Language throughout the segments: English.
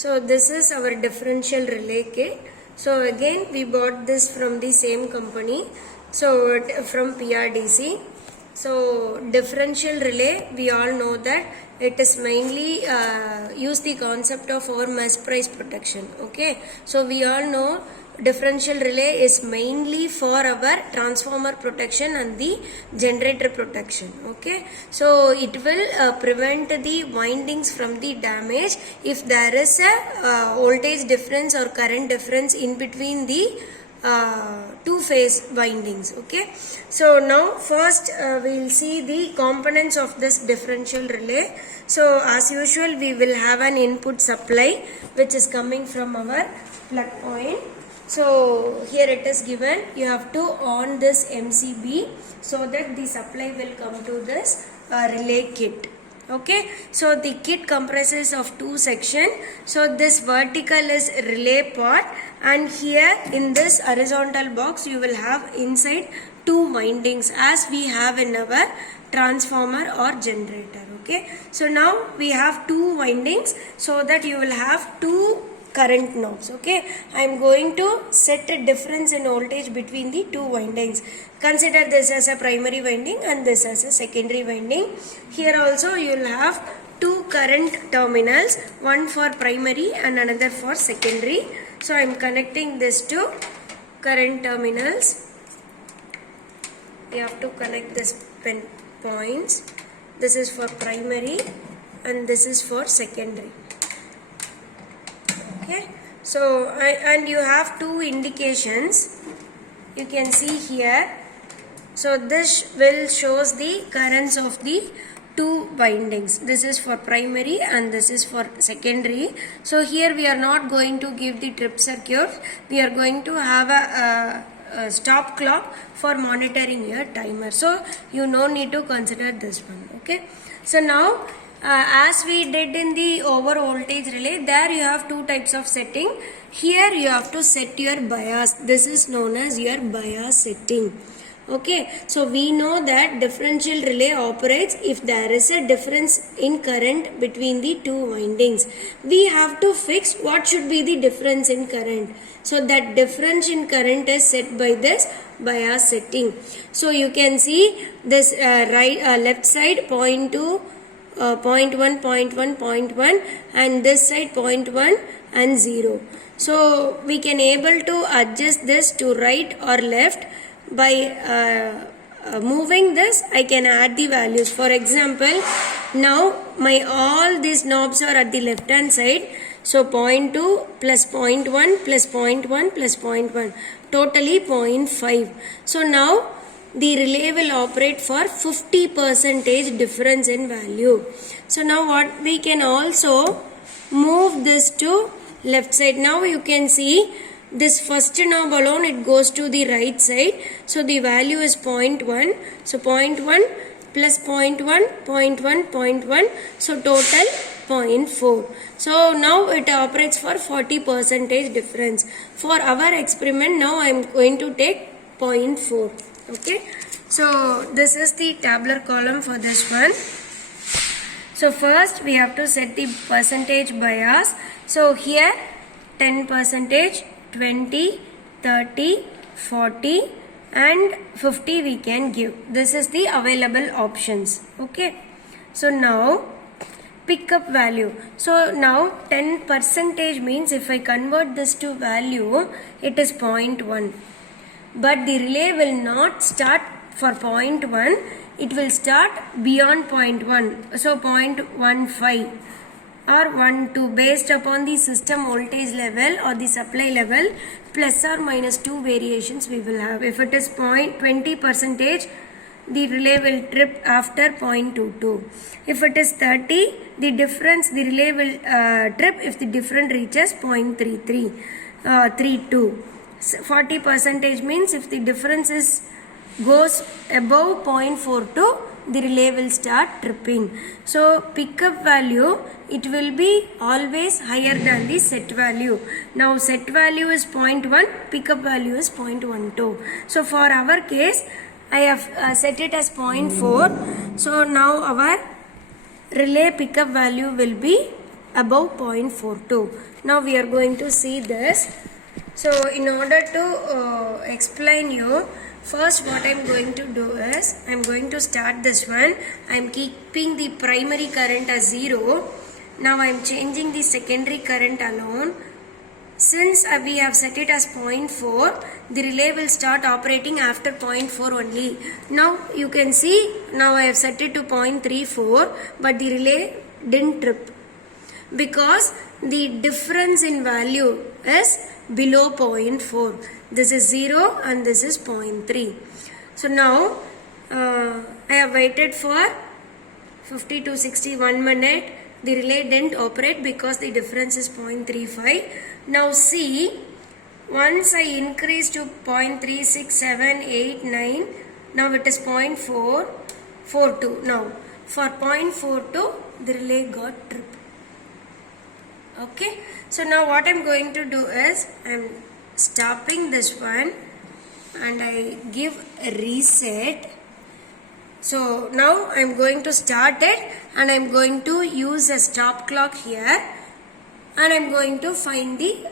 So this is our differential relay kit. So again we bought this from the same company, so from PRDC. So differential relay, we all know that it is mainly use the concept of our mass price protection. Okay, so we all know differential relay is mainly for our transformer protection and the generator protection. Okay, so it will prevent the windings from the damage if there is a voltage difference or current difference in between the two phase windings. Okay, so now first we will see the components of this differential relay. So as usual we will have an input supply which is coming from our plug point. So here it is given, you have to on this MCB so that the supply will come to this relay kit. Okay, so the kit comprises of two sections. So this vertical is relay part, and here in this horizontal box you will have inside two windings as we have in our transformer or generator. Okay, so now we have two windings so that you will have two current knobs. Okay, I am going to set a difference in voltage between the two windings. Consider this as a primary winding and this as a secondary winding. Here also you will have two current terminals, one for primary and another for secondary. So I am connecting this to current terminals. You have to connect this pin points. This is for primary and this is for secondary. Okay, so and you have two indications, you can see here. So this will shows the currents of the two windings. This is for primary and this is for secondary. So here we are not going to give the trip circuit, we are going to have a stop clock for monitoring your timer. So you no need to consider this one. Okay, so now as we did in the over voltage relay, there you have two types of setting. Here you have to set your bias. This is known as your bias setting. Okay, so we know that differential relay operates if there is a difference in current between the two windings. We have to fix what should be the difference in current. So that difference in current is set by this bias setting. So you can see this left side 0.2 0.1, 0.1, 0.1 and this side 0.1 and 0. So we can able to adjust this to right or left by moving this. I can add the values. For example, now my all these knobs are at the left hand side. So 0.2 plus 0.1 plus 0.1 plus 0.1, totally 0.5. So now the relay will operate for 50% difference in value. So now what we can also move this to left side. Now you can see this first knob alone, it goes to the right side. So the value is 0.1. So 0.1 plus 0.1, 0.1, 0.1. So total 0.4. So now it operates for 40% difference. For our experiment, now I am going to take 0.4. Okay, so this is the tabular column for this one. So first we have to set the percentage bias. So here 10%, 20, 30, 40 and 50 we can give. This is the available options. Okay, so now pickup value. So now 10% means if I convert this to value, it is 0.1. But the relay will not start for 0.1, it will start beyond 0.1. So 0.15 or 1,2 based upon the system voltage level or the supply level, plus or minus 2 variations we will have. If it is 20%, the relay will trip after 0.22. If it is 30, the difference, the relay will trip if the difference reaches 0.32. 40% means if the difference goes above 0.42, the relay will start tripping. So pickup value, it will be always higher than the set value. Now set value is 0.1, pickup value is 0.12. So for our case, I have set it as 0.4. So now our relay pickup value will be above 0.42. Now we are going to see this. So in order to explain you, first what I am going to do is, I am going to start this one. I am keeping the primary current as 0. Now I am changing the secondary current alone. Since we have set it as 0.4, the relay will start operating after 0.4 only. Now you can see, now I have set it to 0.34, but the relay didn't trip because the difference in value is below 0.4. This is 0 and this is 0.3. So now I have waited for 50 to 61 minutes. The relay didn't operate because the difference is 0.35. Now see, once I increase to 0.36789, now it is 0.442. Now for 0.42, the relay got tripped. Okay, so now what I am going to do is, I am stopping this one and I give a reset. So now I am going to start it and I am going to use a stop clock here and I am going to find the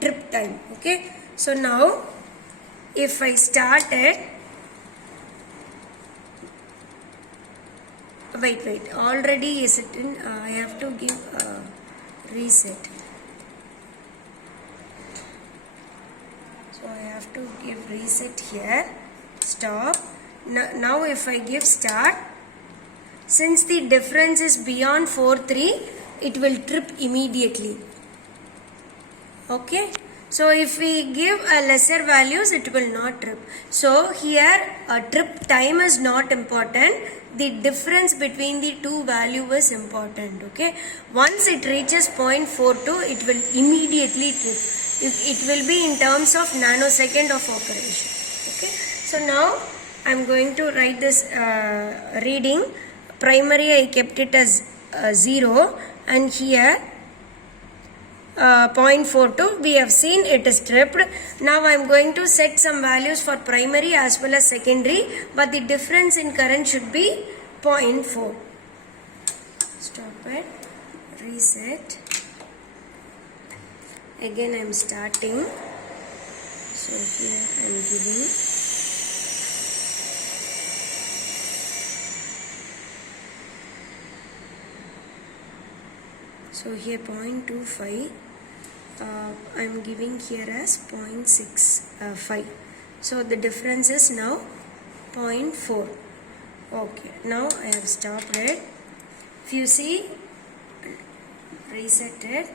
trip time. Okay, so now if I start it, wait, already is it in, I have to give reset. So I have to give reset here, stop. Now if I give start, since the difference is beyond 4.3, it will trip immediately. Okay, so if we give lesser values, it will not trip. So here trip time is not important. The difference between the two values is important. Okay, once it reaches 0.42, it will immediately trip. It will be in terms of nanosecond of operation. Okay, so now I am going to write this reading. Primary I kept it as 0 and here 0.42 we have seen it is tripped. Now I am going to set some values for primary as well as secondary, but the difference in current should be 0.4. Stop it, reset. Again I am starting. So here I am giving. So here 0.25, I am giving here as 0.65. So the difference is now 0.4. Okay, now I have stopped it. If you see, reset it.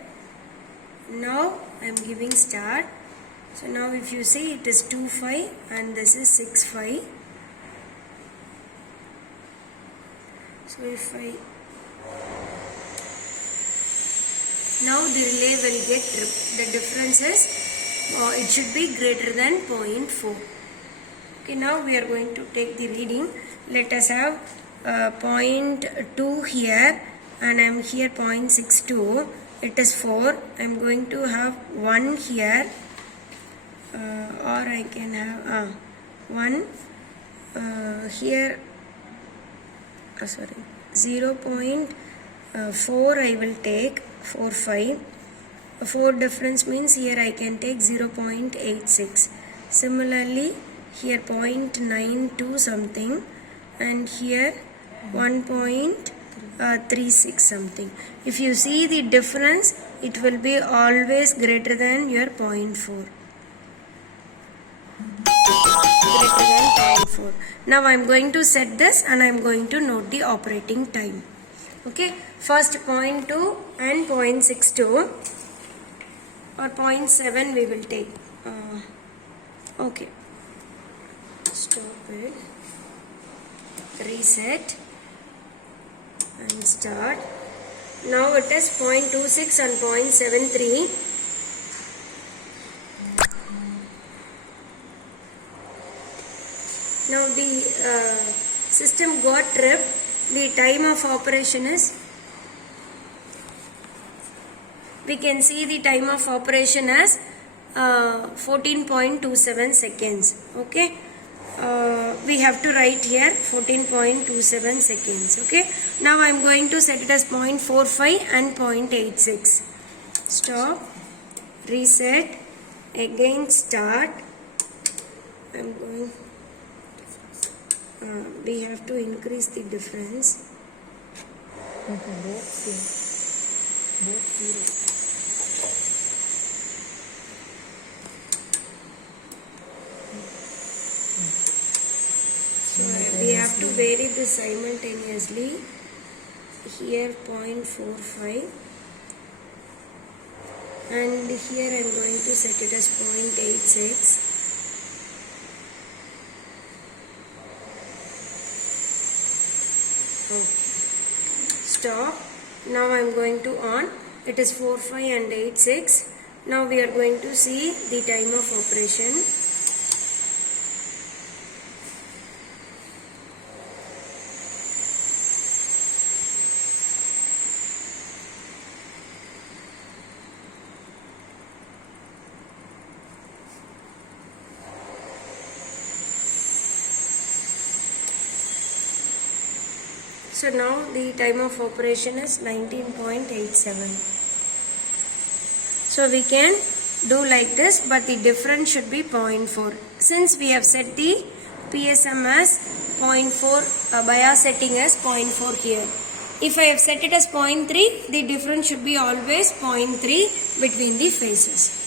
Now I am giving start. So now if you see, it is 2.5 and this is 6.5. So if I now the relay will get tripped. The difference is it should be greater than 0.4. Okay, now we are going to take the reading. Let us have 0.2 here and I am here 0.62. It is 4. I am going to have 1 here or I can have 1 here. Sorry, 0.4 I will take. 4.5. 4 difference means here I can take 0.86. Similarly here 0.92 something and here 1.36 something. If you see the difference, it will be always greater than your 0.4. Greater than 0.4. Now I am going to set this and I am going to note the operating time. Okay, first 0.2 and 0.62 or 0.7 we will take. Okay, stop it, reset and start. Now it is 0.26 and 0.73. Now the system got tripped. The time of operation is, we can see the time of operation as 14.27 seconds. Okay, we have to write here 14.27 seconds. Okay, now I am going to set it as 0.45 and 0.86. Stop, reset, again start. I am going, we have to increase the difference. Both zero. So we have to vary this simultaneously. Here 0.45 and here I am going to set it as 0.86. Okay. Stop. Now I am going to on. It is 4.5 and 8.6. Now we are going to see the time of operation. So now the time of operation is 19.87. So we can do like this, but the difference should be 0.4. Since we have set the PSM as 0.4, bias setting as 0.4 here. If I have set it as 0.3, the difference should be always 0.3 between the phases.